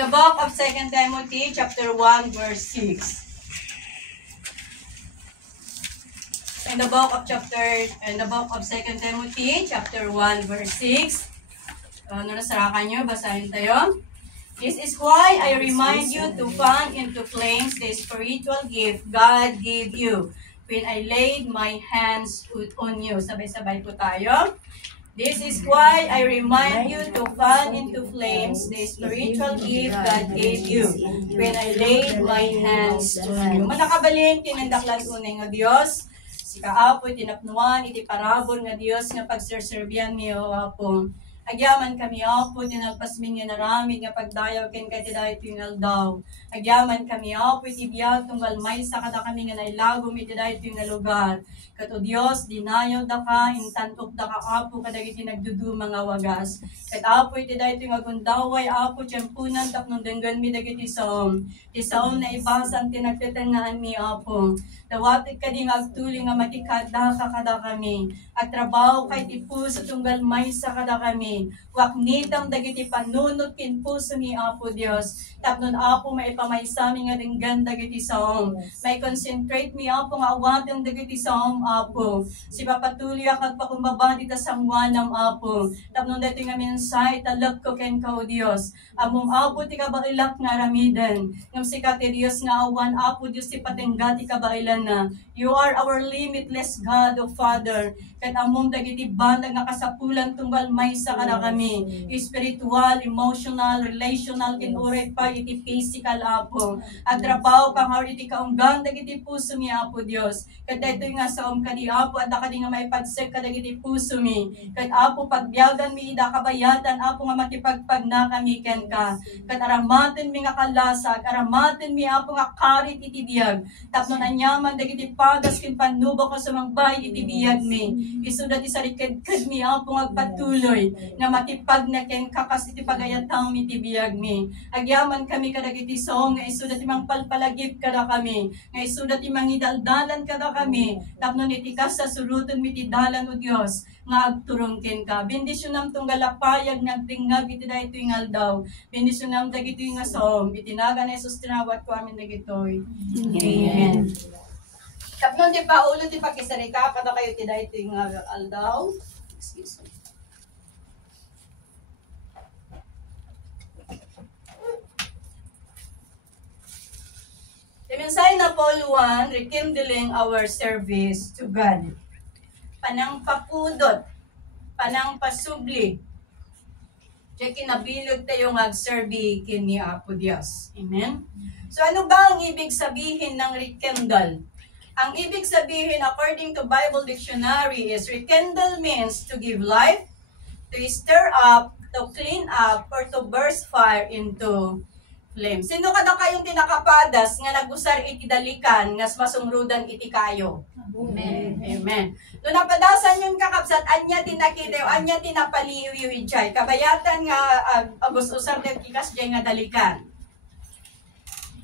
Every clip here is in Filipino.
the book of 2 Timothy chapter 1 verse 6. In the book of 2 Timothy chapter 1 verse 6. Nasarakan nyo, basahin tayo. This is why I remind you to fan into flames the spiritual gift God gave you when I laid my hands on you. Sabay-sabay po tayo. This is why I remind you to fan into flames the spiritual gift God gave you when I laid my hands on you. Manakabalin, tinandaklan unay nga Diyos. Si kaapo, tinapnuan, iti parabol nga Diyos nga pagserserbian niyo apong. Agyaman kami apo, tinagpasmin nga naramid nga pagdayaw ken kay tiday tingal daw. Agyaman kami apo, itibiyag tunggal may sa kada kami nga nailagom itiday tingal lugar. Kato Dios, dinayaw da ka, intantok da ka apo, kadagiti nagdudu mga wagas. Kat apo itiday tingal gundaway apo, tiyempunan tapnong denggan mi dagiti saom. Ti saom na ibasan tinagtetengaan mi apo. Dawatit ka di agtuli nga makikada ka kada kami. At trabaho kay ti puso tunggal may sa kada kami. Waknitang dagiti panunot kin puso ni Apo Dios. Tapnon Apo maipamaysa mi nga dinggan dagiti saom. May concentrate mi Apo nga awateng dagiti saom Apo. Si papatuloy akag pakumbaba dita sangwanam Apo. Tapnon dito nga minsay talak ko ken kao Dios. Among Apo ti kabailak nga ramiden. Ngam si kati Dios nga awan Apo Dios ti patenggati kabailan na. You are our limitless God o Father. Kat among dagiti bandag nga kasapulan tunggal may sa kada kami. Spiritual, emotional, relational, kinuray pa iti physical Apo. At trabaho pang iti kaunggang dagiti puso mi Apo Dios. Kat ito nga sa kadi Apo at akadi nga may pagseg kadagiti puso mi. Kat Apo pagbiyagan mi ida kabayatan Apo nga makipagpag na kami ken ka. Kat aramaten mi nga kalasag, aramaten mi Apo nga karit iti biyag. Tapno anyaman dagiti pagas ken panubo ko sa mangbay iti biyag mi. Isudat isariked mi Apo nga patuloy nga matipag na ken kakas iti pagayatang mi ti biyag mi. Agyaman kami kadagiti song nga isudat imang palpalagip kada kami. Nga isudat imang idaldalan kada kami. Tapnon iti kas sa suruton mi ti dalan o Dios nga agturong ken ka. Bendisyonam tunggal apayag nagtingag iti dayto ingal daw. Bendisyonam dagito nga song itinaga ni Jesus tinawat ko amin dagitoy. Amen. Tapnon di pa ulo ti pakisarika kada kayo ti dayto ingal aldaw. Excuse me. Iminsay na Paul 1, rekindling our service to God. Panang papudot, panang pasubli. Diyan kinabilog tayo agserbi kini Apo Dios. Amen? So ano ba ang ibig sabihin ng rekindle? Ang ibig sabihin according to Bible Dictionary is rekindle means to give life, to stir up, to clean up, or to burst fire into flame. Sino kada kayong tinakapadas nga nagusar iti dalikan ngas masumrudan iti kayo? Amen. Amen. No napadasan yung kakabsat anya tinakitayo, anya tinapaliw yu ijay. Kabayatan nga agos usar den kikas jay nga dalikan.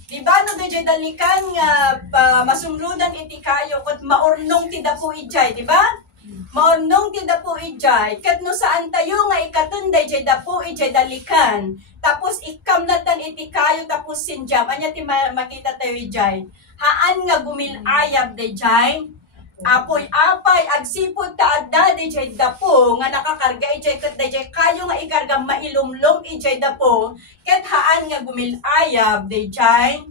Di ba no dejay dalikan nga masumrudan iti kayo ket maurnong ti dapo ijay, di ba? Maunong ti dapo ijay, ket no saan tayo nga ikatunday jay dapo ijay dalikan, tapos ikamnatan iti kayo tapos sinjam, anya ti makita tayo ijay, haan nga gumilayab dejay, apoy apay, agsipod ta adda dejay dapo, nga nakakarga ijay, ket dejay kayo nga ikarga mailumlom ijay dapo, ket haan nga gumilayab dejay,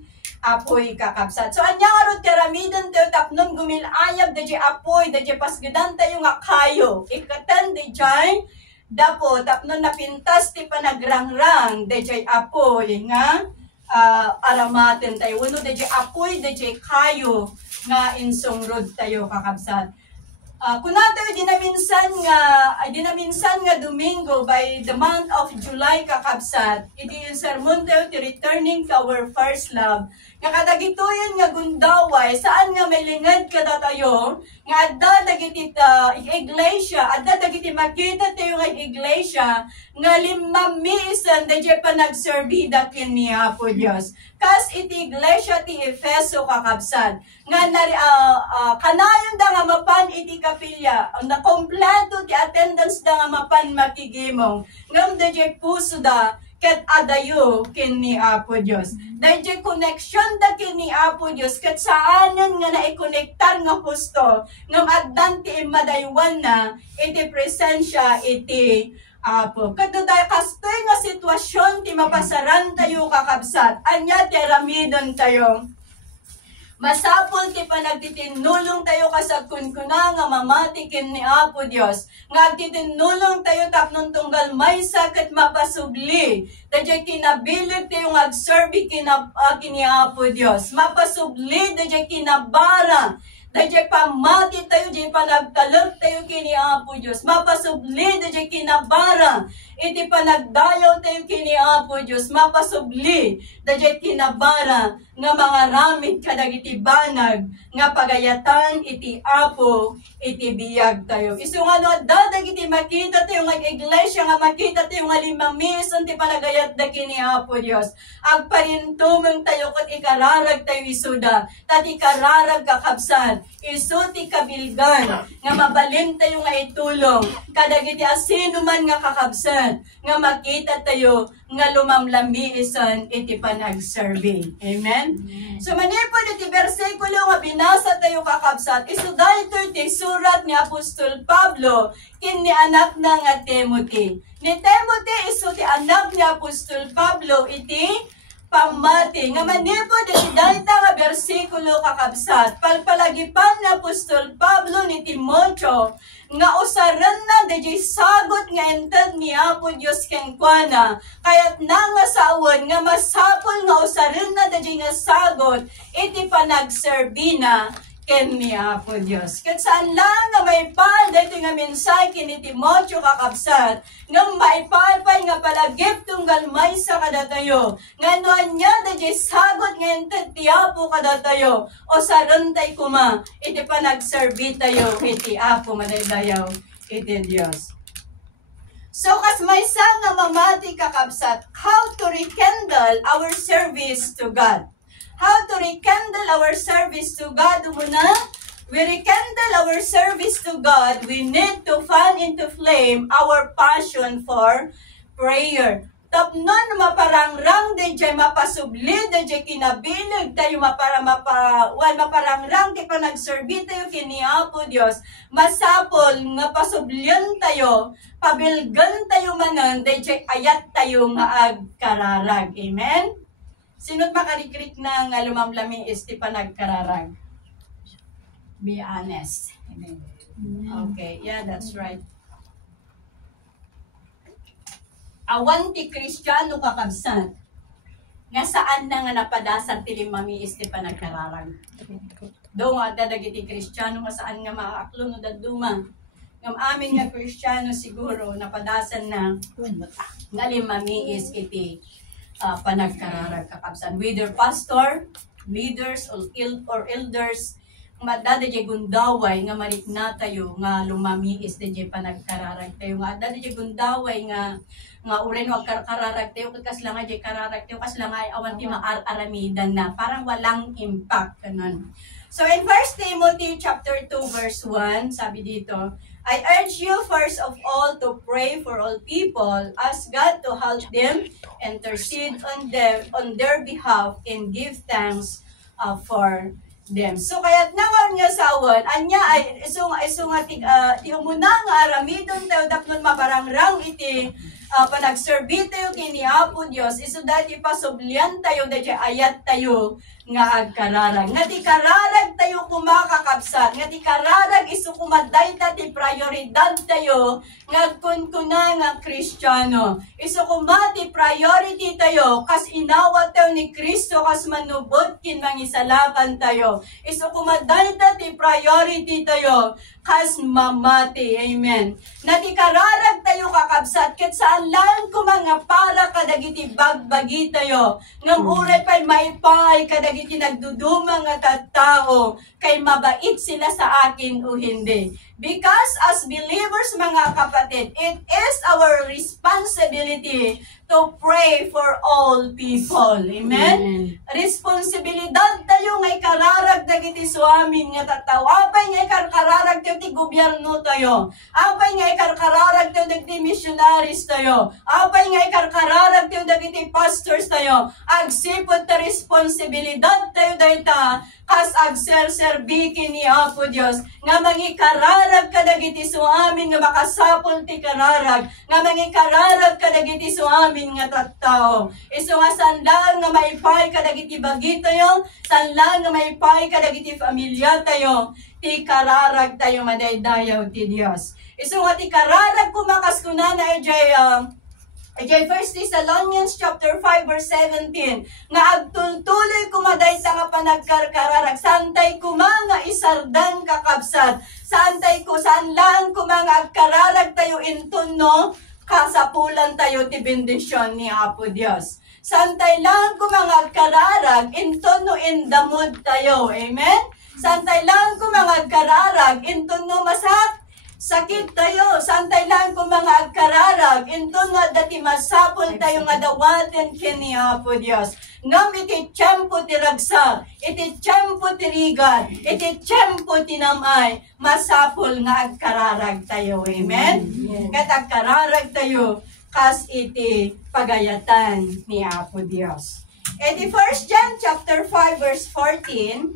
apoy kakabsat. So, anya nga ron tiramidon tayo tapnon gumilayab da jay apoy, da jay pasgadan tayo nga kayo. Ikatan da jay, dapo tapnon napintas ti panagrangrang da jay apoy nga aramaten tayo. Uno da jay apoy, da jay kayo nga insongrod tayo kakabsat. Kuna tayo dinaminsan nga Domingo by the month of July kakabsat. Iti yung sermon tayo ti returning to our first love. Nga kadagitoyan nga gundaway, saan nga may lingad kada tayo, nga adda dagiti iglesia, adda dagiti makita tayo nga iglesia, nga limamisan da jay panagserbida kini Apo Dios. Kas iti iglesia ti Efeso kakabsat. Nga kanayon da nga mapan iti kapilya, na kompleto ti attendance da nga mapan makigimong. Ngam da jay puso da, ket adayo kini Apo Dios. Dahil connection da kini Apo Dios ket saanan nga naikonektar nga husto ngam addan ti madaywan na iti presensya iti Apo. Kadto tayo kastoy nga sitwasyon ti mapasaran tayo kakabsat. Anya ti ramidon tayo. Masapol ti panagtitinulong tayo kasag kunkuna nga mamati ken ni Apo Dios. Nga agtitinulong tayo tapnon tunggal maysa ket mapasubli. Dadya kinabilig tayo nga agserbi kini Apo Dios. Mapasubli dadya kinabara. Dadya pamati tayo, dadya panagtalog tayo kini Apo Dios. Mapasubli dadya kinabara. Iti panagdayaw tayo kini Apo Dios. Mapasubli dadya kinabara nga mga ramid kadagiti banag nga pagayatan iti Apo iti biyag tayo. Isu nga no dadagiti makita tayo nga iglesia nga makita tayo nga limamison ti panagayat da kini Apo Dios. Agparintumeng tayo ket ikararag tayo isuda tat ikararag kakabsat. Isu ti kabilgan nga mabalin tayo nga itulong kadagiti asino man nga kakabsat nga makita tayo nga lumamlami isan iti panagserve. Amen? So manipod iti bersikulo nga binasa tayo kakabsat, isu daytoy ti surat ni Apostol Pablo ken ni anak na nga Timothy. Ni Timothy isu ti anak ni Apostol Pablo iti pamati. Nga manipod iti dayta nga bersikulo kakabsat, palpalagipan ni Apostol Pablo ni Timoteo nga usaran na dadya sagot nga ented ni Apo Dios kenkwana. Kaya't na nga sawan nga masapol nga usaran na dadya nga sagot iti panagserbi na ken ni Apo Dios. Ket saan lang nga maipal dito nga mensay kini Timoteo kakabsat nga maipalpay nga palagip tunggal maysa kadatayo nga noan niya dadya sagot nga ented ti Apo kadatayo o sarantay kuma iti panagserbi tayo iti Apo madaydayaw iti Dios. So kas maysa nga mamati kakabsat, how to rekindle our service to God. How to rekindle our service to God? Muna, we rekindle our service to God, we need to fan into flame our passion for prayer. Tapnon maparangrang dayjay mapasubli dayjay kinabilig tayo maparangrang ti panagserbi tayo kini Apo Dios. Masapol nga pasublian tayo, pabilgan tayo manan dayjay ayat tayo nga agkararag. Amen. Sino't makarikrik na nga lumamlami is ti panagkararag? Be honest. Amen. Okay, yeah, that's right. Awan ti Kristiyano kakabsat, nga saan na nga napadasan ti limami is ti panagkararag. Do nga dadagiti Kristiyano nga saan nga maaklo no daduma. Ngam amin nga Kristiyano siguro napadasan na nga limami is iti panagkararag kakabsan. Whether pastor, leaders, or elders, madadadya gundaway nga marikna tayo nga lumami is dadya panagkararag tayo. Nga dadya gundaway nga uren wag kararag tayo kas lang ay kararag tayo kas lang ay awan ti maararamidan na parang walang impact kanon. So in 1 Timothy chapter 2 verse 1 sabi dito, I urge you first of all to pray for all people, ask God to help them, intercede on their behalf, and give thanks for them. So kaya't nangaw niya sa awan, anya ay ti umuna nga aramidon tayo dapnon maparangrang iti panagserbi tayo kini Apo Dios, iso dati pasublian tayo dati ayat tayo nga agkararag. Nga ti kararag tayo kumakakabsat, nga ti kararag iso kumaday ti prioridad tayo nga kunkuna nga Kristiyano. Iso kumati priority tayo kas inawa tayo ni Kristo kas manubot kin mangisalakan tayo. Iso kumaday ti priority tayo kas mamati. Amen. Na ti kararag tayo kakabsat ket saan lang kumanga para kadagiti bagbagi tayo. Ngam uray pa'y maipay kadagiti nagduduma nga tattao kay mabait sila sa akin o hindi. Because as believers mga kapatid, it is our responsibility to pray for all people. Amen? Responsibilidad tayo ngay kararag dagiti suamin nga tataw. Apay ngay kararag tayo ti gobyerno tayo. Apay ngay kararag tayo dagiti missionaries tayo. Apay ngay kararag tayo dagiti pastors tayo. Agsipot ta responsibilidad tayo dayta kas agserserbiki ni Apo Dios nga mangikararag kadagiti suamin nga makasapol ti kararag nga mangikararag kadagiti suamin nga tattao. Isu nga sandaang nga maipay kadagiti bagi tayo, sandaang nga maipay kadagiti pamilya tayo, ti kararag tayo madaydayaw ti Dios. Isu nga ti kararag kumakas kunana Ejay 1 Thessalonians chapter 5 verse 17 nga agtultuloy kumaday sa nga panagkarkararag santay kumanga isardan kakabsat santay ko saan lang kumanga agkararag tayo intunno kasapulan tayo ti bendisyon ni Apo Dios. Santay lang kumanga agkararag intunno indamod tayo. Amen? Santay lang kumanga agkararag intunno masak sakit tayo, santay lang kung mga agkararag, ito nga dati masapol tayo nga dawaten kini Apo Dios. Ngam iti tiyempo ti ragsa, iti tiyempo ti rigat, iti tiyempo ti namay, masapol nga agkararag tayo. Amen? Kat agkararag tayo, kas iti pagayatan ni Apo Dios. Iti 1 John chapter 5 verse 14,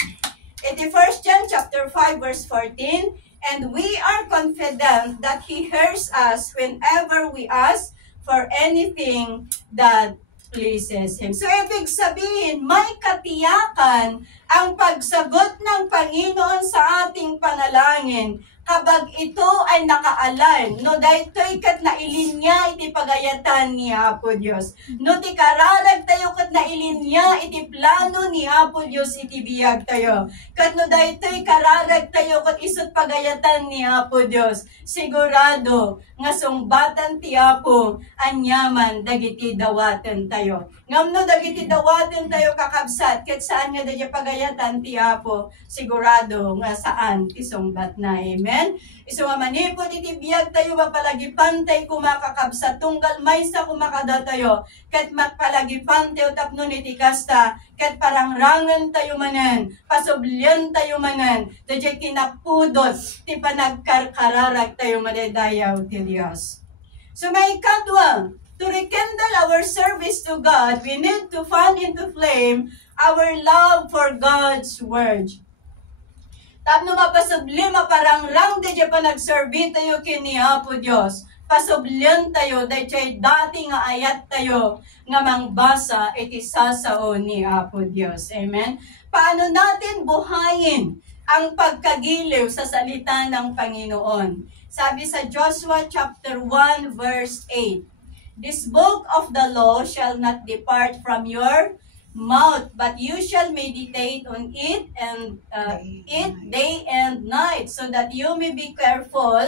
iti 1 John chapter 5 verse 14, and we are confident that He hears us whenever we ask for anything that pleases Him. So, ibig sabihin, may katiyakan ang pagsagot ng Panginoon sa ating panalangin kabag ito ay nakaalarm. No, daytoy kat nailinya iti pagayatan ni Apo Dios. No, ti kararag tayo kat nailinya iti plano ni Apo Dios iti biyag tayo. Kat no, daytoy kararag tayo kat isut pagayatan ni Apo Dios. Sigurado nga sungbatan ti Apo anyaman dagiti dawaten tayo. Ngamno dagiti dawaten tayo kakabsat ket saan nga dagiti pagayatan ti Apo sigurado nga saan ti sungbat na. Amen. Isu nga manipod iti biyag tayo mapalagipan tayo kumakakabsat tunggal maysa kumakada tayo ket magpalagipan tayo tapno iti kasta ket parangrangan tayo manen pasublyan tayo manen dayjay kinapudot ti panagkarkararag tayo madaydayaw ti Dios. So may kadwa, to rekindle our service to God, we need to fan into flame our love for God's Word. Tapno mapasubli, maparangrang di pa nagserbi tayo kini Apo Dios. Pasublian tayo, dahil dati nga ayat tayo nga mangbasa iti sasao ni Apo Dios. Amen? Paano natin buhayin ang pagkagiliw sa salita ng Panginoon? Sabi sa Joshua chapter 1 verse 8, this book of the law shall not depart from your mouth, but you shall meditate on it and it day and night, so that you may be careful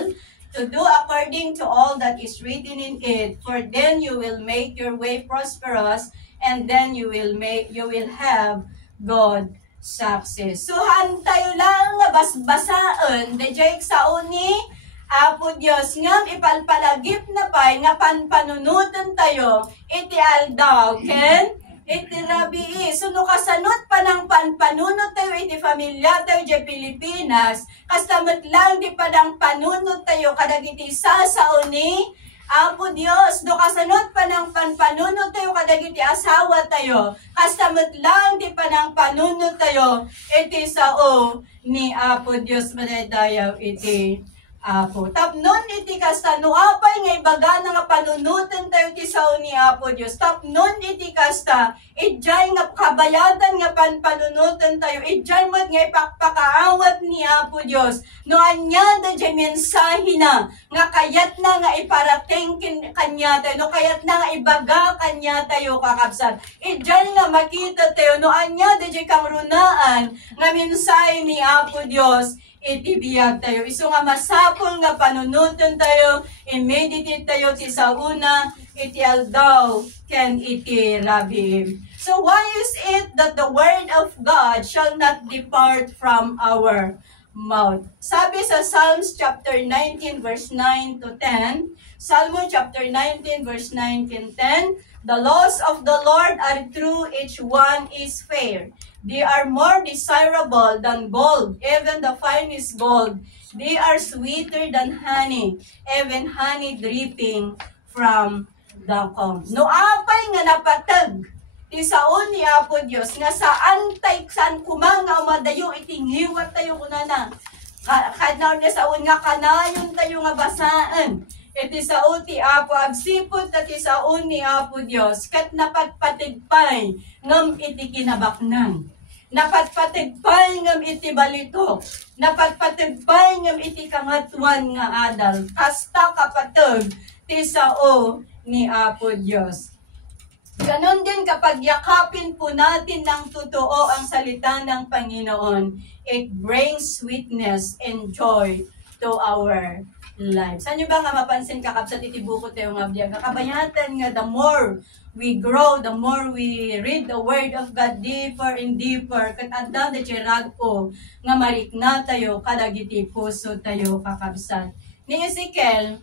to do according to all that is written in it. For then you will make your way prosperous, and then you will have good success. So tayo lang nga basbasaan dejay sa uni Apo Dios ngam ipalpalagip na pay nga panpanunutan tayo iti aldaw ken iti rabii. So no kasanot pa ng panpanunot tayo iti familia tayo di Pilipinas, kastamot lang di pa ng panunot tayo kadagiti sasao ni Apo Dios. No kasanot pa ng panpanunot tayo kadagiti asawa tayo, kastamot lang di pa ng panunot tayo iti sao ni Apo Dios madaydayaw iti Apo. Tapnon iti kasta no apay nga ibaga nga panunutan tayo ti sao ni Apo Dios. Tapnon iti kasta idjay nga kabayadan nga panpanunutan tayo. Idjay mo nga ipakpakaawat ni Apo Dios. No anya da jay mensahe na nga kayat na nga iparating kanya tayo. No kayat na nga ibaga kanya tayo kakabsat. Idjay nga makita tayo no anya da jay kamrunaan nga mensahe ni Apo Dios. Itibiyag tayo. Isu nga masapol nga panunutan tayo, i-meditate tayo ti sauna, iti aldaw, ken iti rabim. So why is it that the word of God shall not depart from our mouth? Sabi sa Psalms chapter 19 verse 9 to 10, Psalm chapter 19, verse 19-10. The laws of the Lord are true, each one is fair. They are more desirable than gold, even the finest gold. They are sweeter than honey, even honey dripping from the comb. No apay nga napatag, ti saon ni Apo Dios nga saan kumanga madayo itingiwat tayo kunana. Kadnaw niya saon nga kanayon tayo nga basaan. Iti sao ti Apo agsipot at ti sao ni Apo Dios kat napagpatigpay ngam iti kinabaknan. Napagpatigpay ngam iti balito. Napagpatigpay ngam iti kangatwan nga adal. Kasta kapateg ti sao ni Apo Dios. Ganon din kapag yakapin po natin ng totoo ang salita ng Panginoon, it brings sweetness and joy to our lives. Saan nyo ba nga mapansin kakabsat itibuko tayo nga biyag? Kabayatan nga the more we grow, the more we read the Word of God deeper and deeper. Kat adda na chirag po nga marikna tayo, kadagiti puso tayo kakabsat. Ni Ezekiel,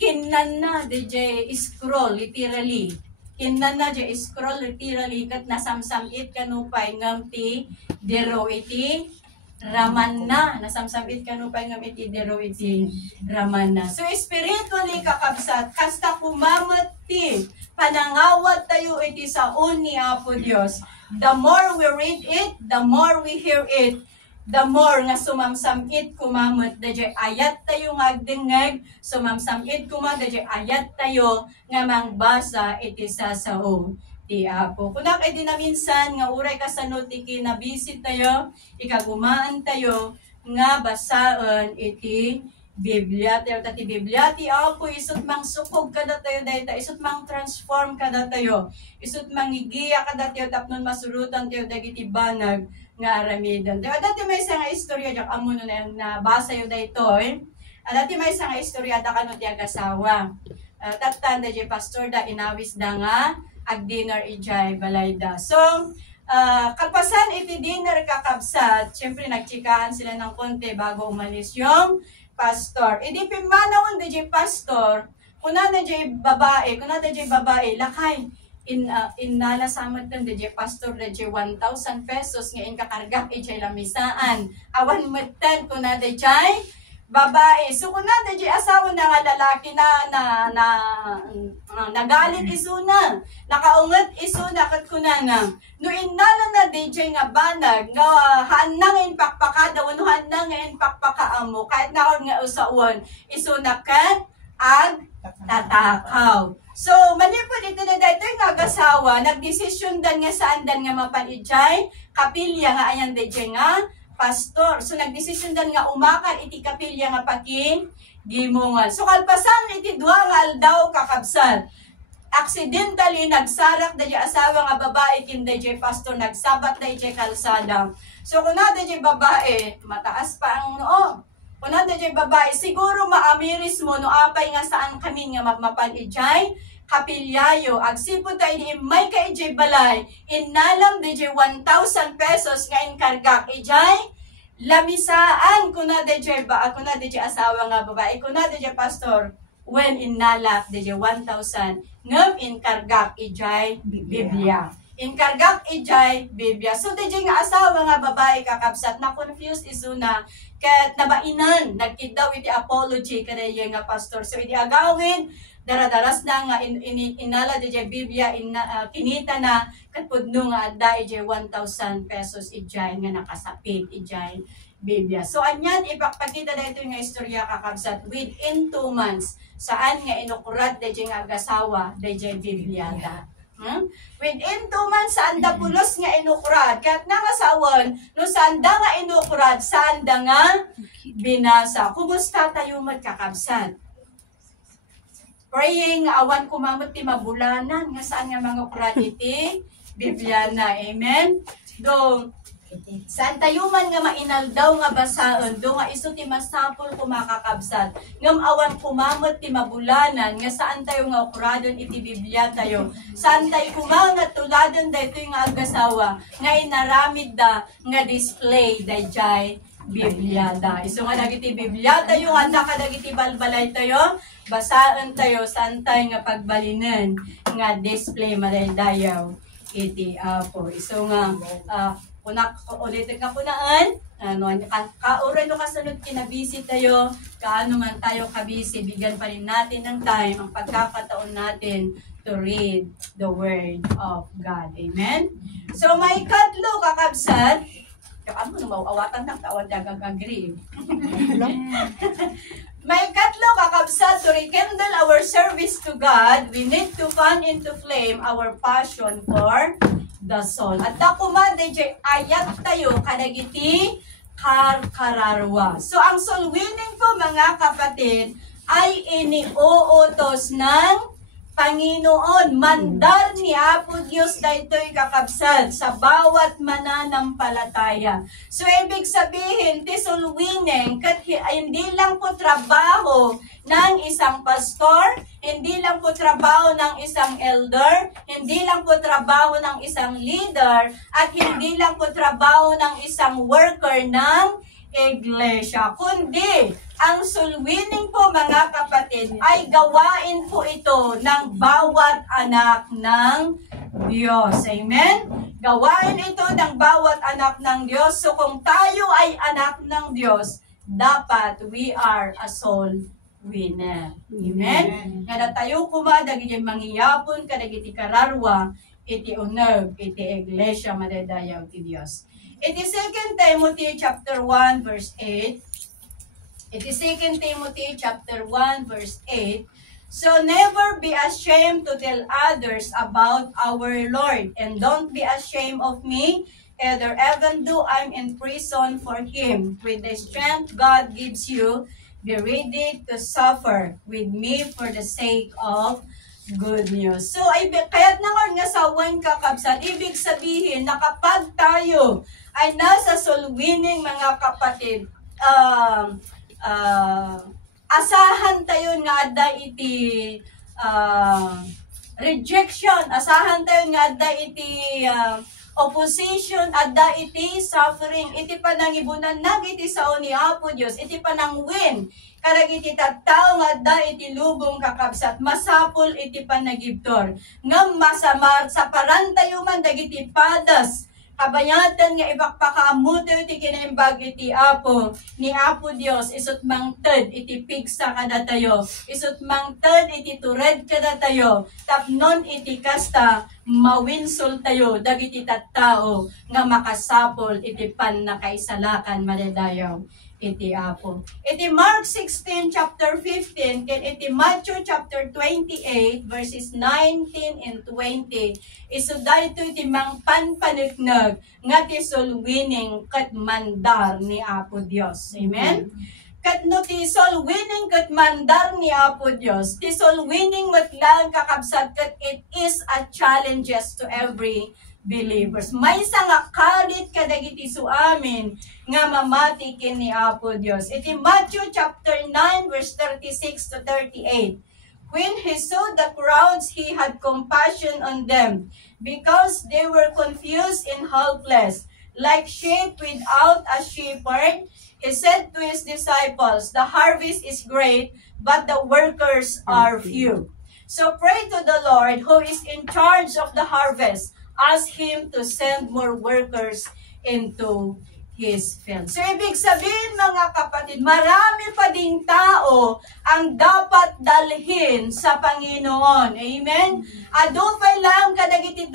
kinana DJ scroll literally. Kinana DJ scroll literally kat nasamsamit kanupay ngam ti dero iti Ramana, nasamsamit kanupay ngam iti dero iti Ramana. So spiritually kakabsat, kasta kumamat ti panangawat tayo iti saon ni Apo Dios. The more we read it, the more we hear it, the more nga sumamsamit kumamot dadya ayat tayo nga agdengeg, sumamsamit dadya ayat tayo nga mangbasa iti sasao ti Apo. Kunak ay dinaminsan nga uray kasanod ti kinabisit tayo, ikagumaan tayo nga basaan iti Biblia tayo. Tati Biblia ti Apo isut mang sukog kada tayo dayta, isut mang transform kada tayo, isut mang igiya kada tayo tapnon masurutan tayo dagiti banag nga aramidan. Tayo dati may isang istorya jak amo no na basa yo dayto dati may isang istorya da kano ti agasawa. Tatanda di pastor da inawis da nga ag dinner ijay balayda. So, kalpasan iti dinner kakabsat, syempre nagchikahan sila ng konti bago umalis yung pastor. Idi pimanawon di pastor, kuna na di babae, lakay, inalasamot ng di pastor di 1,000 pesos nga inkakarga ijay lamisaan. Awan matan kuna di babae. So kung na di asawa na nga lalaki na nagalit isuna, nakaungat isuna kat kunana. No inala na di nga banag, nga hanangin pakpakada, no hanangin pakpakaamo, kahit na nga usawan, isuna kat ag tatakaw. So, malipod ito na dito yung agasawa, nagdesisyon dan nga saan dan nga mapanijay, kapilya nga ayan di nga, pastor. So, nagdesisyon dan nga umakar iti kapilya nga pakin gimungan. So, kalpasan iti dua nga aldaw kakabsat. Accidentally, nagsarak da asawa nga babae kin da pastor, nagsabat da kalsada. So, kung na da babae, mataas pa ang noo. Kung na da babae, siguro maamiris mo no apay nga saan kami nga mapanijay, kapilyayo, agsipod tayo ni may ka ijay balay, inalam di 1,000 pesos nga inkargak ijay, lamisaan kuna di asawa nga babae, kuna di pastor, when inalap di 1,000, ngam inkargak ijay Biblia. Inkargak ijay Biblia. So di nga asawa nga babae kakabsat, na confused isuna, kat nabainan, nagkidaw iti apology kada nga pastor. So iti agawin, daradaras na nga inala di Biblia, kinita na katpudno nga adda ijay 1,000 pesos ijay nga nakasapit ijay Biblia. So anyan ipakpakita na ito nga istorya kakabsat within 2 months saan nga inukurat di nga agasawa di Biblia da. Within 2 months saan da pulos nga inukurat kat nangasawan no saan da nga inukurat saan da nga binasa. Kumusta tayo magkakabsat? Praying awan kumamot ti mabulanan nga saan nga mga iti Biblia na. Amen? Do saan tayo man nga mainaldaw nga basaan, do nga iso ti masapol kumakakabsat. Ngam awan kumamot ti mabulanan nga saan tayo nga ukradon iti Biblia tayo. Saan tayo kumangat tuladon da ito nga agasawa nga inaramid da nga display da jay Bibliada. Iso nga dagiti Bibliada yung handa ka dagiti balbalay tayo, basaan tayo santay nga pagbalinan nga display marendayaw iti Apo. Iso nga ulitin ka punaan, kauran no kasunod kinabisi tayo, kaano man tayo kabisi, bigyan pa rin natin ng time, ang pagkakataon natin to read the Word of God. Amen? So, may katlo kakabsat, ano na mauawatan ng tawad na agree. May katlo kakabsat to rekindle our service to God, we need to fan into flame our passion for the soul. At dakuma DJ ayat tayo kadagiti kararwa. So ang soul winning po mga kapatid ay iniuutos ng Panginoon, mandar ni Apo Diyos daytoy kakabsat sa bawat mananampalataya. So, ibig sabihin, ti soul winning, hindi lang po trabaho ng isang pastor, hindi lang po trabaho ng isang elder, hindi lang po trabaho ng isang leader, at hindi lang po trabaho ng isang worker ng iglesia, kundi ang soul winning po mga kapatid ay gawain po ito ng bawat anak ng Diyos. Amen? Gawain ito ng bawat anak ng Diyos. So kung tayo ay anak ng Diyos, dapat we are a soul winner. Amen? Kada tayo kumadagiti mangyapon, kadagiti kararwa, iti uneg, iti iglesia madadayaw ti Diyos. It is 2 Timothy chapter 1 verse 8. It is 2 Timothy chapter 1 verse 8. So never be ashamed to tell others about our Lord, and don't be ashamed of me, either even though I'm in prison for Him. With the strength God gives you, be ready to suffer with me for the sake of good news. So, kaya't nangon nga sa one kakabsat, ibig sabihin na kapag tayo ay nasa soul winning mga kapatid, asahan tayo nga adda iti rejection, asahan tayo nga adda iti opposition, adda iti suffering, iti panangibunan nagiti sao ni Apo Dios, iti panangwin, karag iti tattao nga adda iti lubong kakabsat, masapol iti panagibtor, ngam masamar sa parantayo man dagiti padas, kabayatan nga ipakpakamuto iti kinaimbag iti Apo, ni Apo Dios, isut mangted iti pigsa kada tayo, isut mangted iti tured kada tayo, tapnon iti kasta, mawinsol tayo, dagiti tattao, nga makasapol iti pan na kaisalakan madadayaw iti Apo. Iti Mark 16 chapter 15 ken iti Matthew chapter 28 verses 19 and 20 isu dayto iti mangpanpaniknag nga ti soul winning ket mandar ni Apo Dios. Amen. Kat no ti soul winning ket mandar ni Apo Dios, ti soul winning matlang kakabsat ket it is a challenges to every believers. May nga kalit kadagiti su amin nga mamati ken ni Apo Dios. Iti Matthew chapter 9 verse 36 to 38. When he saw the crowds, he had compassion on them because they were confused and helpless, like sheep without a shepherd. He said to his disciples, "The harvest is great, but the workers are few." So pray to the Lord who is in charge of the harvest. Ask Him to send more workers into His field. So, ibig sabihin mga kapatid, marami pa ding tao ang dapat dalhin sa Panginoon. Amen? Adupay lang kadagiti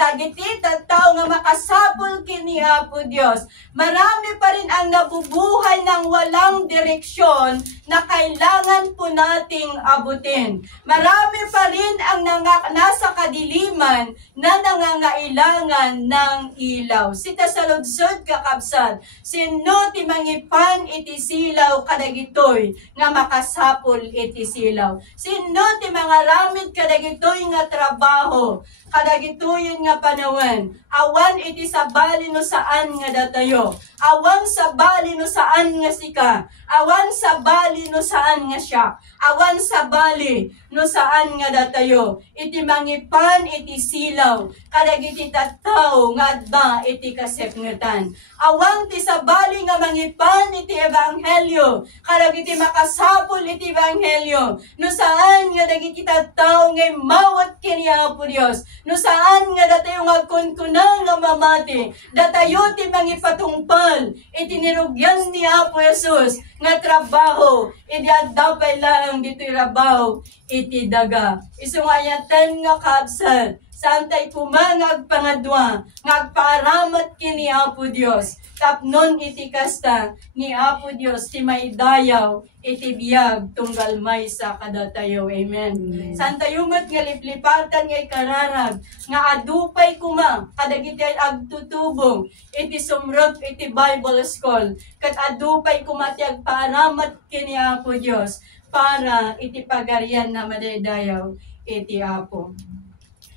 tao nga makasapol kini Apo Dios. Marami pa rin ang nabubuhay ng walang direksyon na kailangan po nating abutin. Marami pa rin ang nasa kadiliman na nangangailangan ng ilaw. Sita sa ludsod kakabsat, sino ti mangipan iti silaw kadagitoy nga makasapol iti silaw? Sino ti mangaramid kadagitoy nga trabaho? Kadagitoy nga panawan. Awan iti sabali no saan nga datayo. Awan sabali no saan nga sika. Awan sabali no saan nga siya. Awan sabali no saan nga datayo, iti mangipan iti silaw, kadagiti tattao nga adda iti kasepngetan. Awang ti sabali nga mangipan iti ebanghelyo, kadagiti makasapol iti ebanghelyo, no saan nga dagiti tattao nga mawat kini Apo Dios, no saan nga datayo nga kunkunang nga mamati, datayo ti mangipatungpal, iti nirugyan ni Apo Jesus, nga trabaho, iti adapay lang dito trabaho, iti daga. Isungayatan nga kabsat, santay kumangag pangadwa, ngagparamat kini Apo Dios, tapnon iti kasta ni Apo Dios, ti may dayaw, iti biyag, tunggal may sa kadatayo. Amen. Santayumat nga liplipatan nga ikararag, nga adupay kuma, kadagiti agtutubong, iti sumrag, iti Bible School, kat adupay kuma ti agparamat kini Apo Dios, para iti pagarian na madaydayaw, iti Apo.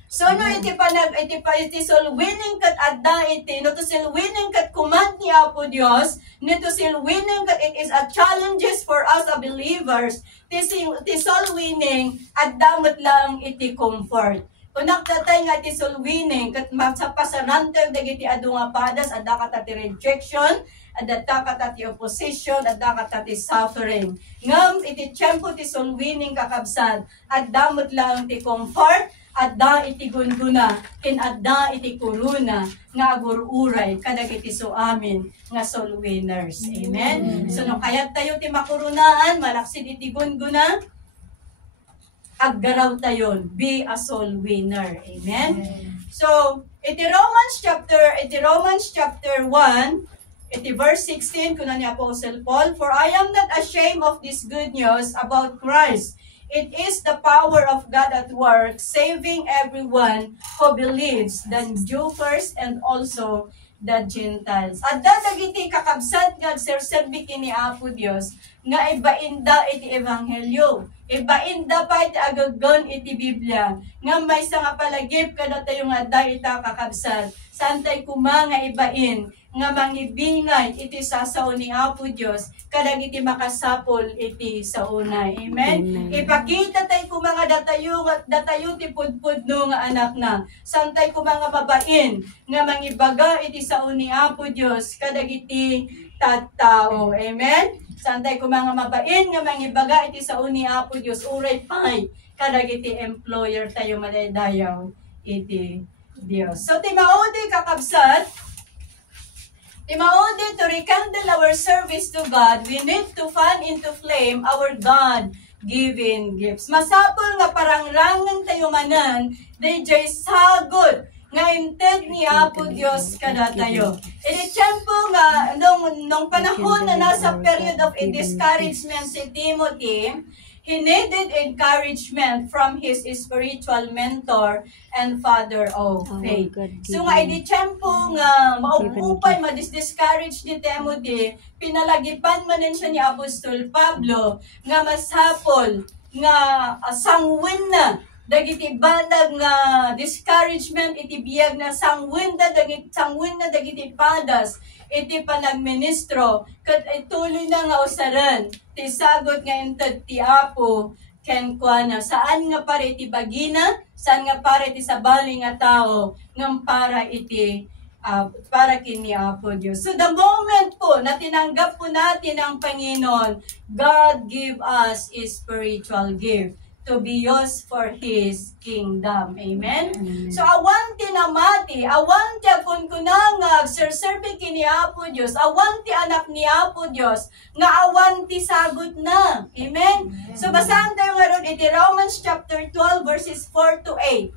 So no iti silwining kat adda iti no to silwining kat command ni Apo Dios nito silwining kat it is a challenges for us as believers ti silwining adda met lang iti comfort. Kunak datay nga iti silwining kat pasaranteg dagiti adu nga padas adda kata ti rejection, adda kata ti opposition, adda kata ti suffering. Ngam iti tiempo ti silwining kakabsat adda met lang ti comfort, adda iti gunduna, ken adda iti kuruna, nga agururay, kadagiti so amin, nga soul winners. Amen? So, no, kayat tayo ti makurunaan, malaksid iti gunduna, aggaraw tayo, be a soul winner. Amen? So, iti Romans chapter 1, iti verse 16, kuna ni Apostle Paul, for I am not ashamed of this good news about Christ. It is the power of God at work, saving everyone who believes, the Jew first and also the Gentiles. At dadagiti kakabsat nga serserbi kini Apo Dios, nga ibainda iti ebanghelyo. Ibainda pa iti agagon iti Biblia, nga may nga palagip kada tayo nga da ita kakabsat. Santay kuma nga ibain, nga mangibingay iti sasaon ni Apo Dios, kadag iti makasapol iti saunay. Amen? Ipakita tayo kung mga datayo ti pudpud no nga anak na. Santay kung mga babain, nga mangibaga iti saon ni Apo Dios, kadag iti tattao. Amen? Santay kung mga mabain, nga mangibaga iti saon ni Apo Dios, uray pay, kadag iti employer tayo madaydayaw iti Dios. So, timaudi kakabsat, to rekindle our service to God, we need to fan into flame our God-given gifts. Masapol nga parangrangan tayo manan, DJ sagot, nga inted ni Apo Dios kada tayo. Iti tiyempo nga, nung panahon na nasa period of discouragement si Timothy, he needed encouragement from his spiritual mentor and father of faith. So nga, iti tiyempo nga maupupay, madiscourage ni Timothy, pinalagipan manin siya ni Apostol Pablo, nga masapol, nga sangwin na, dagiti bandag nga discouragement, iti biyag na sangwin na dagiti padas, iti panagministro, kat ituloy na nga usaran, ti sagot nga inted ti Apo, ken kuana, saan nga para iti bagina, saan nga para iti sabali nga tao, ngam para iti, para kini Apo Dios. So the moment po na tinanggap po natin ang Panginoon, God give us a spiritual gift to be used for His kingdom. Amen? So, awanti namati, awanti akunkunang serserbi kini Apo Dios, awanti anak ni Apo Dios, nga awanti sagot na. Amen? So, basahan tayo nga ron, iti Romans chapter 12 verses 4 to 8.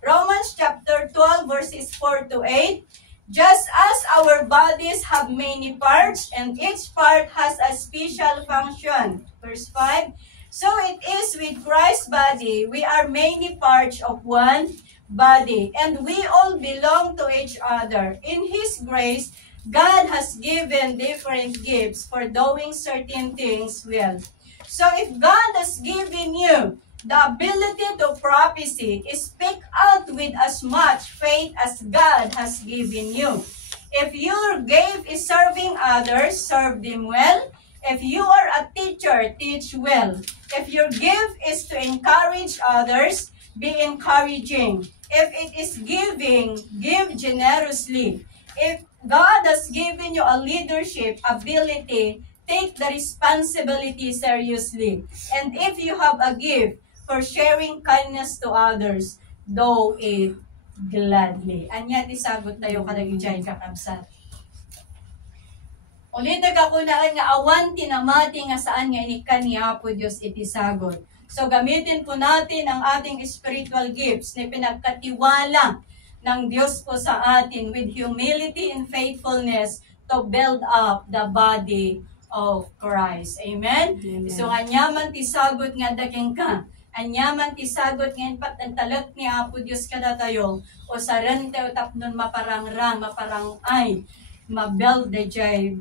Romans chapter 12 verses 4 to 8. Just as our bodies have many parts, and each part has a special function. Verse 5. So it is with Christ's body, we are many parts of one body, and we all belong to each other. In His grace, God has given different gifts for doing certain things well. So if God has given you the ability to prophecy, speak out with as much faith as God has given you. If your gift is serving others, serve them well. If you are a teacher, teach well. If your gift is to encourage others, be encouraging. If it is giving, give generously. If God has given you a leadership ability, take the responsibility seriously. And if you have a gift for sharing kindness to others, do it gladly. Anya, tisagot tayo kadagijay kakabsat. Ulit nagkakunaan nga awan tinamati nga saan nga inikan ni Apo Diyos itisagot. So gamitin po natin ang ating spiritual gifts na pinagkatiwala ng Diyos po sa atin with humility and faithfulness to build up the body of Christ. Amen? Amen. So anyaman tisagot nga daking ka. Anyaman tisagot nga pat ang talag ni Apo Diyos kada tayo o sa rente o tapnon maparangrang, maparangay ma-build the jay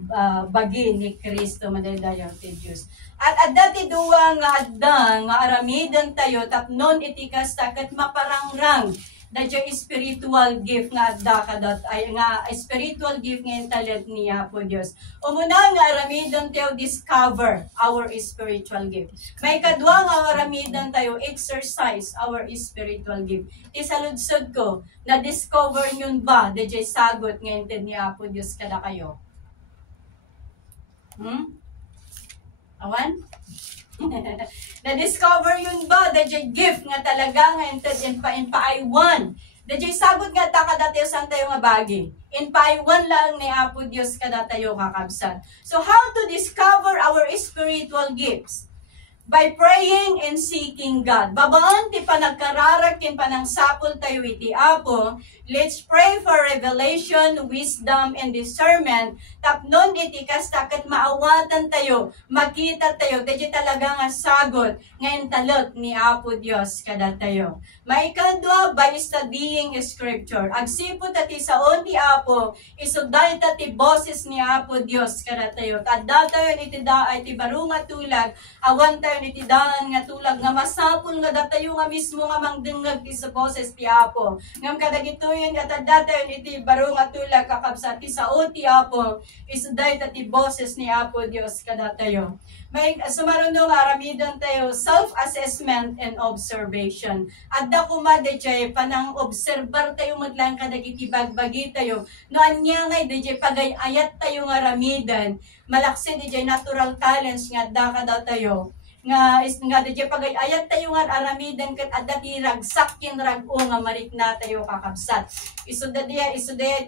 bagi ni Kristo madaydayaw ti Diyos. At dati duwa nga adda nga aramidan tayo tapnon itikas takat maparangrang da jay spiritual gift nga adda kadat ay nga spiritual gift nga talent niya po Diyos. Umuna nga aramidan tayo discover our spiritual gift. May kadwa nga aramidan tayo exercise our spiritual gift. Isaludsod ko, na-discover yun ba da jay sagot nga inted niya po Diyos kada kayo? Awan? Na-discover yun ba? Dajay gift nga talaga nga in paaywan. Dajay sagot nga ta kadatayo san tayo nga bagi. In paaywan lang ni Apo Diyos kadatayo kakabsat. So how to discover our spiritual gifts? By praying and seeking God. Babaan ti panagkararag kin panangsapol tayo iti Apo. Let's pray for revelation, wisdom, and discernment. Tapnon iti kastakat maawatan tayo, makita tayo, dahil talaga nga sagot ngayon talot ni Apo Diyos kada tayo. Maikadwa by studying scripture. Agsipot ati saon ti Apo, isuday tati boses ni Apo Diyos kada tayo. Tadda tayo iti daay ti barunga tulag, awan tayo iti daan nga tulag, nga masapul nga datayo nga mismo nga mangdengag ti sa boses ti Apo. Ngam kadagitoy at datayon iti baro nga tulag kakabsat ti sao ti Apo isuday tati boses ni Apo Diyos kadatayo. May sumarunong aramidan tayo self-assessment and observation. Adda kuma dejay panang obserbar tayo maglang kadagiti bagbagi tayo. No anya ngay dejay pagayayat tayo nga aramidan. Malaksi dejay natural talents nga adda kada tayo. Nga dejay pagayayat tayo nga aramidan ket adda ti ragsak ken rag-o nga marikna tayo kakabsat. Isuda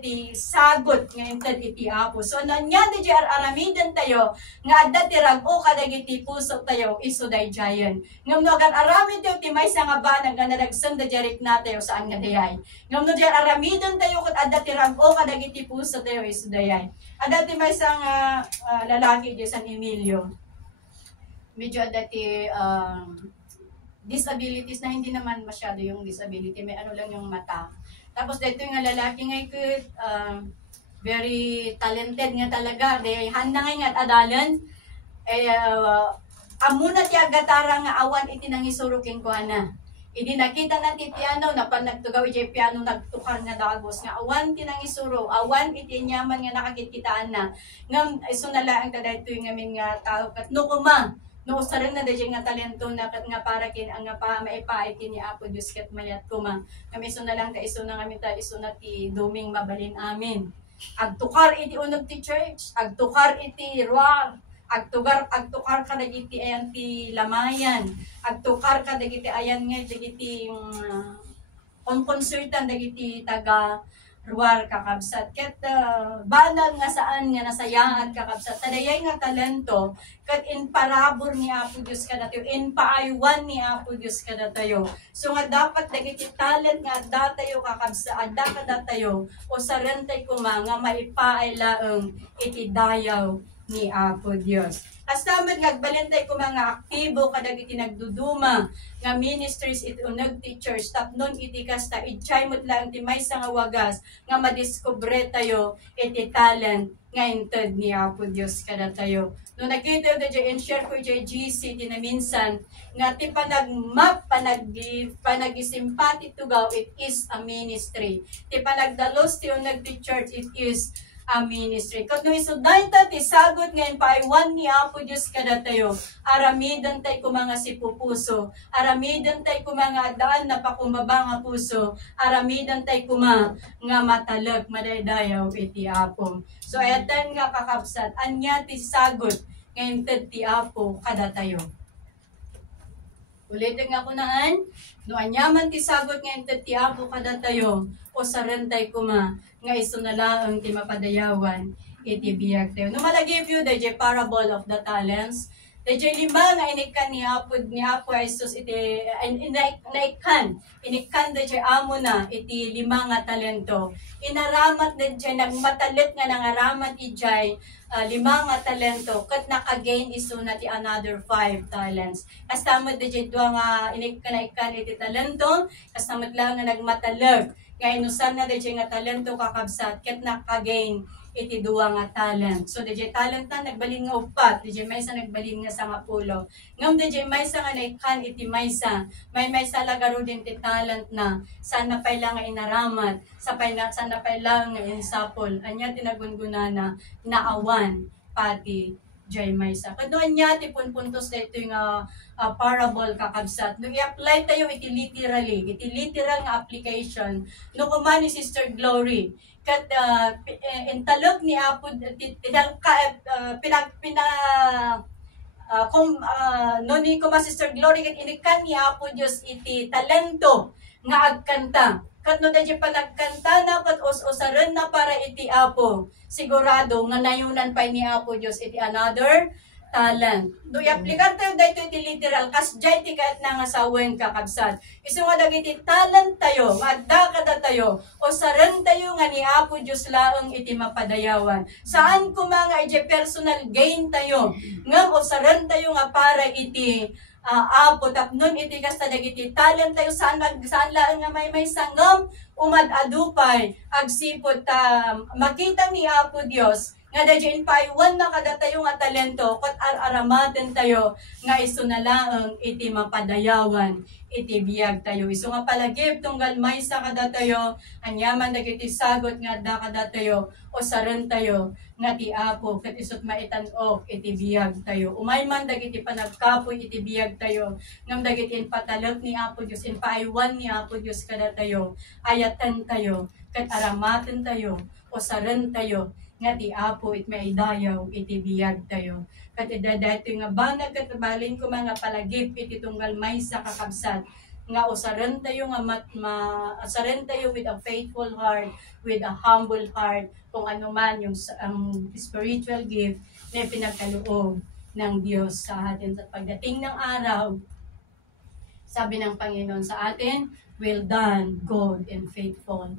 ti sagot nga inted iti Apo. So nanya dejay aramidan tayo nga adda ti rag-o kadagiti puso tayo isuday jayen. Ngam no gan aramid tayo ti maysa nga banag nga nadagsen dejay rikna tayo saan nga dayay. Ngam no dejay aramidan tayo ket adda ti rag-o kadagiti puso tayo isudayay. Adda ti maysa nga lalaki di San Emilio. Medyo dati disabilities na hindi naman masyado yung disability, may ano lang yung mata. Tapos dito yung lalaki ngayon, very talented nga talaga, de handa nga adalan, amuna ti agatara nga awan iti nang isurukin ko na. Idi nakita na ti piano, napan nagtugaw iti piano, nagtukar nga dagos, nga awan ti nang isuro, awan iti nyaman nga nakakikitaan na. Ngam, iso na lang ang taday ito yung ngamin nga tao, kat no kuma, no usaran na dejay nga talento na kat nga para kin ang nga pa maipaay kin ni Apo Dios ket mayat kuma. Kami iso na lang ka iso na kami ta iso na ti duming mabalin amin. Agtukar iti unod ti church, agtukar iti ruar, agtukar ka dagiti ayan ti lamayan, agtukar ka dagiti ayan nga dagiti konsertan dagiti taga ruar kakabsat ket banal nga saan nga nasayaan kakabsat tadayay nga talento ket in parabor ni Apo Dios kadatayo in paaywan ni Apo Dios kadatayo. So nga dapat dagiti talent nga datayo kakabsat adda kadatayo o sarentay kuma nga maipaay laeng iti dayaw ni Apo Dios. Astaman ngagbalentay ko mga aktibo kadagiti nagduduma nga ministries iti uneg ti church tapnon iti kasta itchay mo't lang ti maysa nga wagas nga madiskubre tayo iti talent nga inted ni Apo Dios kada tayo. No nakita da jay share ko jay GC ti na minsan nga ti panagmap panagisimpati tugaw it is a ministry. Ti panagdalos ti uneg ti church it is a ministry. Kat no isuday ta ti sagot ngayon pa ay one ni Apo Diyos kada tayo. Aramidan tay ko mga sipupuso. Aramidan tay ko mga daan na pakumbaba nga puso. Aramidan tay ko nga matalag madaydayaw iti Apo. So ayatan nga kakabsat, anya ti sagot ngayon ti Apo kada tayo. Ulitin nga kunaan, no anyaman ti sagot ngayon ti Apo kada tayo, o sarentay kuma, nga iso na lang ti mapadayawan, iti biyag tayo. No malagip you, the parable of the talents, the lima nga inikan ni Apo Jesus, iti, inikan the amo na, iti lima nga talento. Inaramat na nagmatalit nga nangaramat ijay, lima nga talento, kat nakagain iso na ti another 5 talents. Kastamot na dyan doon nga inikan iti talento, kastamot lang nga nagmatalag, nga inusan na dyan nga talento kakabsat, kat nakagain iti 2 nga talent. So dyan talent na nagbalin nga upat, dyan maysa nagbalin nga sa nga pulo. Ngam dyan maysa nga naikan iti maysa, may maysa lagaro din ti talent na, sana pa lang nga inaramat, sana pa lang nga insapol, anya tinagungunana, naawan, pati, jay maysa. Kadoan niya, ti punpuntos na ito yung parable kakabsat. Nung i-apply tayo, iti literal nga application. Nung kumani Sister Glory, kat intalog ni Apo, noon ni kuma Sister Glory, kat inikan ni Apo Diyos iti talento nga agkanta. Kat no dadya pa nagkanta na, kat usaran na para iti Apo, sigurado nga nayunan pa ni Apo Diyos iti another talent. Do i-aplikar tayo dahito iti literal, kas jay ti kahit nga sawen kakabsat. Iso nga dagiti talent tayo, madda kada tayo, o saran tayo nga ni Apo Diyos laeng iti mapadayawan. Saan ko mga iti personal gain tayo, ngam o saran tayo nga para iti Apo, tapnon iti kasta dagiti talent tayo, saan laeng nga may sanggam, umadadupay, agsipot makita ni Apo Diyos, nga dadyain pa iwan na kada tayo nga talento, kat aramaten tayo, nga iso na laeng iti mapadayawan, iti biyag tayo. Iso nga palagip, tunggal may sa kada tayo, anyaman dagiti sagot nga da kada tayo, o saran tayo, nga ti Apo, kat isot maitanok, iti biyag tayo. Umay man dagiti panagkapoy, iti biyag tayo, ngam dagiti patalok ni Apo Diyos, paiwan ni Apo Diyos kada tayo, ayatan tayo, kat aramaten tayo, o saran tayo, nga ti Apo it maidayaw iti biyag tayo. Kat idadato nga banag kat balin ko mga palagip iti tunggal may sa kakabsat nga usaran tayo nga usaran tayo with a faithful heart, with a humble heart, kung ano man yung spiritual gift na pinagkaloob ng Diyos sa atin. Sa pagdating ng araw, sabi ng Panginoon sa atin, well done, good and faithful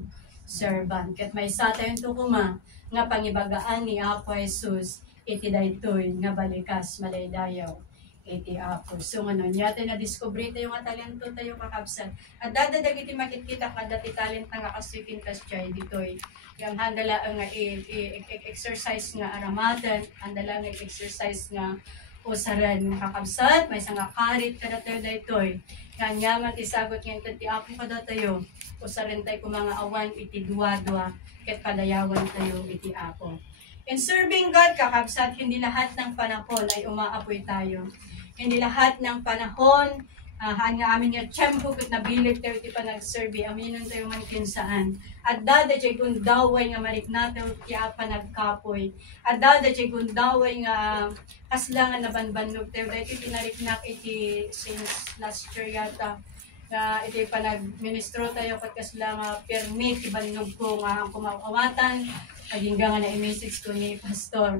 servant. Kat may sa tayo tukuma nga pangibagaan ni Apo Jesus, iti daytoy nga balikas malaydayaw iti Apo. So ano, yata na discovery tayo nga talento tayo kakabsan. At dadadag iti makikita kada ti talent nga kasukin kas chay ditoy. Yung handala nga exercise nga aramatan, handala nga exercise nga usaran nga kakabsat, may nga karit kada tayo daytoy. Kanya nga tisagot nga ti Apo kada tayo, usaran tayo kung mga awan iti duwa-duwa, ket padayawan tayo iti Apo. In serving God, kakabsat, hindi lahat ng panahon ay umaapoy tayo. Hindi lahat ng panahon, nga amin nga tiyempo ket nabilig tayo iti panag-serve, aminon tayo man kinsaan. At dada jay gundaway nga mariknataw ti panagkapoy. At dada jay gundaway nga kaslangan na banbannog tayo. Iti tinariknak iti since last year yata. Iti panag-ministro tayo kat kasla nga permit ibannog ko nga ang kumawatan. Agingga nga na-message ko ni Pastor.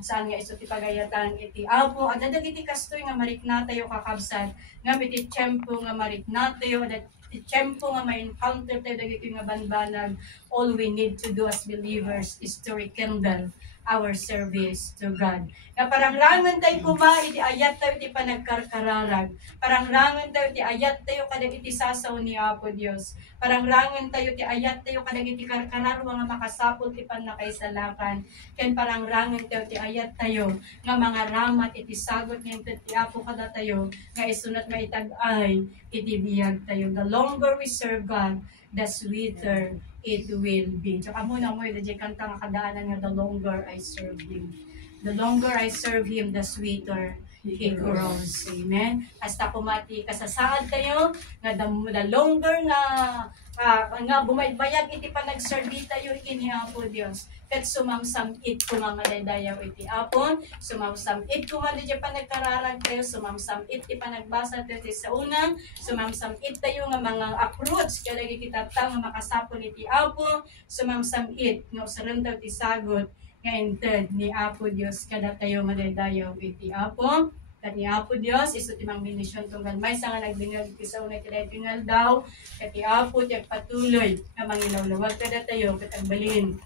Saan nga iso ti pagayatan iti Apo. At dadag iti kastoy nga mariknatayo kakabsat. Nga iti tiyempo nga mariknatayo. At iti tiyempo nga ma-encounter tayo dagiti nga banbanag. All we need to do as believers is to rekindle our service to God. Nga parang rangan tayo kuma, iti ayat tayo iti panagkarkararag. Parang rangan tayo iti ayat tayo kadag iti sasaw ni Apo Diyos. Parang rangan tayo iti ayat tayo kadag iti karkararo nga makasapol ti panakaisalakan. Ken parang rangan tayo iti ayat tayo nga mga ramat iti sagot ng iti Apo kada tayo nga isunat maitag-ay iti biyag tayo. The longer we serve God, the sweeter it will be. Tsaka muna mo yung kanta nga kadaanan nga, the longer I serve Him. The longer I serve Him, the sweeter He grows. Amen. Hasta kumati kasasaad kayo, nga the longer nga bumaybayag iti panagserbi tayo ini Apo Dios. Ket sumamsam it kumamadaydayaw iti apon, sumamsam it kumadi panagkararag tayo, sumamsam it ipanagbasa tayo sa unang, sumamsam it tayo nga mga approach kaya lagi kita nga makasapon iti apon, sumamsam it nga surrender ti sagot nga entered ni Apo Dios kada tayo madaydayaw iti apon. Kat ni Apo Dios, iso timang benisyon tunggal may sa nga nagbingal iti sa unay tingal daw, kat ni Apo tiyak patuloy nga mangilawlawag kada tayo kat agbalin.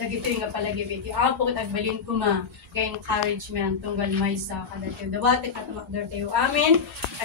Dagito yung nga palagi iti Apo kat agbalin kuma, kaya encouragement tunggal may sa kada tayo. Dawati katamakdar tayo. Amen.